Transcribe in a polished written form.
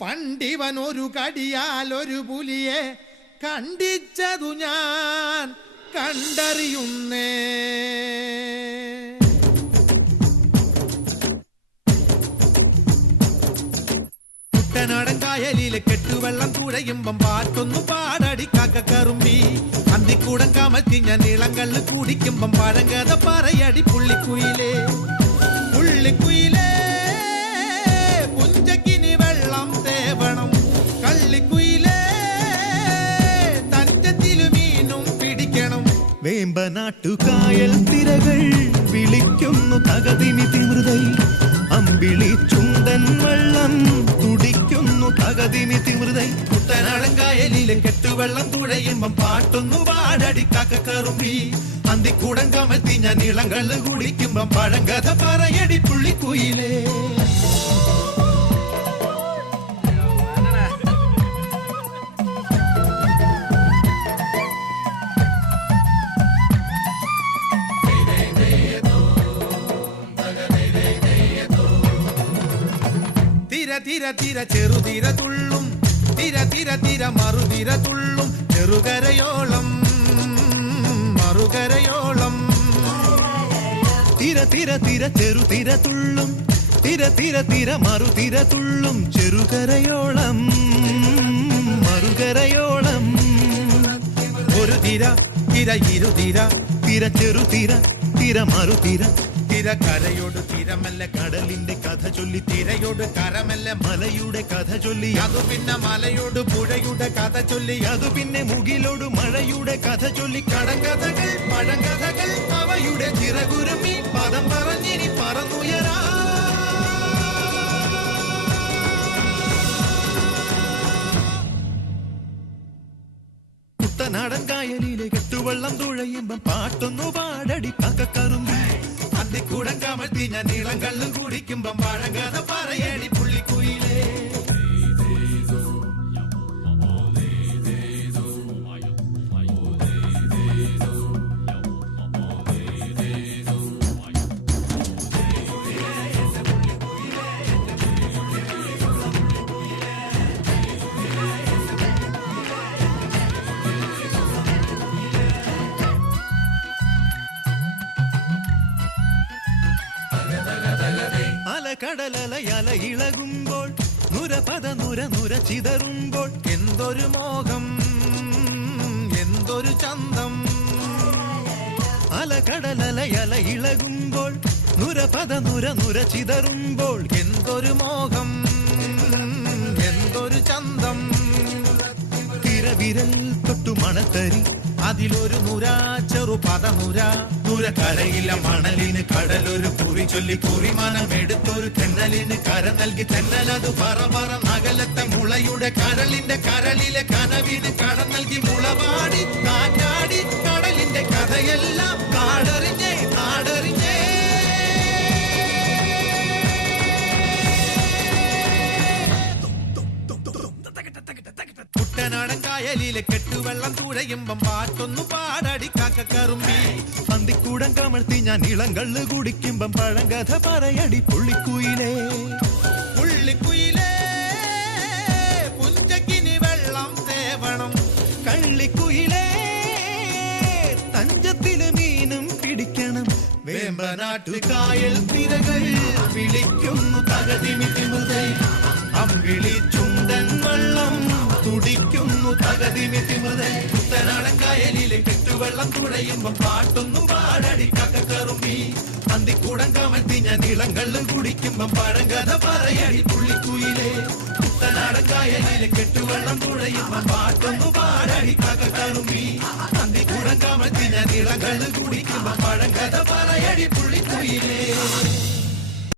പണ്ടിവനൊരു കടിയാൽ ഒരു പുലിയെ കണ്ടിച്ചതു ഞാൻ കണ്ടറിയുന്നേ. കുട്ടനാടൻ കായലിലെ കെട്ടുവെള്ളം തുഴയുമ്പം പാറ്റൊന്നു പാടടി കാക്കക്കറുമ്പി. അന്തിക്കൂടം കമത്തി ഞാൻ ഇളങ്കള്ള് കുടിക്കുമ്പം പഴങ്കഥ പറയടി പുള്ളിക്കുയിലേ. പുള്ളിക്കുയിലേ പുഞ്ചക്കിനി വെള്ളം തേവണം. കള്ളിക്കുയിലേ തഞ്ചത്തിലു മീനും പിടിക്കണം. വേമ്പനാട്ടുകായൽ തിരകൾ വിളിക്കുന്നു തകതിമി തിമൃതൈ. അമ്പിളി ചുണ്ടൻ വെള്ളം തുടിക്കുന്നു തകതിമി തിമൃതൈ. കുട്ടനാടൻ കായലിലെ കെട്ടുവെള്ളം തുഴയുമ്പം പാട്ടൊന്നു പാടടി കാക്കക്കറുമ്പി. അന്തിക്കൂടം കമത്തി ഞാൻ ഇളങ്കള്ള് കുടിക്കുമ്പം പഴങ്കഥ പറയടി പുള്ളിക്കുയിലേ. തിര തിര തിര ചെറുതിര തുള്ളും, തിര തിര തിര മറുതിര തുള്ളും. ചെറുകരയോളം മറുകരയോളം. തിര തിര തിര ചെറുതിര തുള്ളും, തിര തിര തിര മറുതിര തുള്ളും. ചെറുകരയോളം മറുകരയോളം. ഒരു തിര തിര ഇരുതിര, തിര ചെറുതിര തിര മറുതിര. തിര കരയോട് തിരമല്ല കടലിന്റെ കഥ ചൊല്ലി തിരയോട് കരമല്ല മലയുടെ കഥ ചൊല്ലി. അതു പിന്നെ മലയോട് പുഴയുടെ കഥ ചൊല്ലി. അതു പിന്നെ മുകിലോട് മഴയുടെ കഥ ചൊല്ലി. കടങ്കഥകൾ പഴങ്കഥകൾ അവയുടെ ചിറകുരുമി പദം പറഞ്ഞിനി പറന്നുയരാ. കുട്ടനാടൻ കായലിലെ കെട്ടുവെള്ളം തുഴയുമ്പം പാട്ടൊന്നു പാടടി കാക്കക്കറുമ്പി. അന്തിക്കൂടം കമഴ്ത്തി ഞാൻ ഇളങ്കള്ള് കുടിക്കുമ്പം പഴങ്കഥ പറയടി പുള്ളിക്കുയിലേ. അലകടലയല ഇളകുമ്പോൾ നുരപദ നുര നുര ചിതറുമ്പോൾ. എന്തൊരു മോഹം എന്തൊരു ചന്തം. അലകടലയല ഇളകുമ്പോൾ നുരപദ നുര നുര ചിതറുമ്പോൾ. എന്തൊരു മോഹം എന്തൊരു ചന്തം. തിരവിരൽ തൊട്ടു മണത്തരി അതിലൊരു നുര ചെറു പദനുര. കരയില്ല മണലിന് കടലൊരു കുറി ചൊല്ലി. കുറിമാനം എടുത്തൊരു തെന്നലിന് കര നൽകി. തെന്നലതു പറ പറ നഗലത്തെ മുളയുടെ കരളിന്റെ കരളിലെ കനവിന് കട നൽകി. മുളവാടി കാറ്റാടി കടലിന്റെ കഥയെല്ലാം കാടറിഞ്ഞേ നാടറിഞ്ഞേ. കുട്ടനാടൻ കായലിലെ കെട്ടുവെള്ളം തുഴയുമ്പം പാട്ടൊന്നു പാടടി കാക്കക്കറുമ്പി. അന്തിക്കൂടം കമഴ്ത്തി ഞാൻ ഇളങ്കള്ള് കുടിക്കുമ്പം പഴങ്കഥ പറയടി പുള്ളിക്കുയിലേ. പുള്ളിക്കുയിലേ പുഞ്ചക്കിനി വെള്ളം തേവണം. കള്ളിക്കുയിലേ തഞ്ചത്തില് മീനും പിടിക്കണം. വേമ്പനാട്ടുകായൽ തിരകൾ വിളിക്കുന്നു തകതിമി തിമൃതൈ. അമ്പിളി ചുണ്ടൻ വെള്ളം തുടിക്കുന്നു തകതിമി തിമൃതൈ. കുട്ടനാടൻ കായലിലെ കെട്ടുവെള്ളം തുഴയുമ്പം പാട്ടൊന്നു പാടടി കാക്കക്കറുമ്പി. അന്തിക്കൂടം കമഴ്ത്തി ഞാൻ ഇളങ്കള്ള് കുടിക്കുമ്പം പഴങ്കഥ പറയടി പുള്ളിക്കുയിലേ. കുട്ടനാടൻ കായലിലെ കെട്ടുവെള്ളം തുഴയുമ്പം പാട്ടൊന്നു പാടടി കാക്കക്കറുമ്പി. അന്തിക്കൂടം കമഴ്ത്തി ഞാൻ ഇളങ്കള്ള് കുടിക്കുമ്പം പഴങ്കഥ പറയടി പുള്ളിക്കുയിലേ.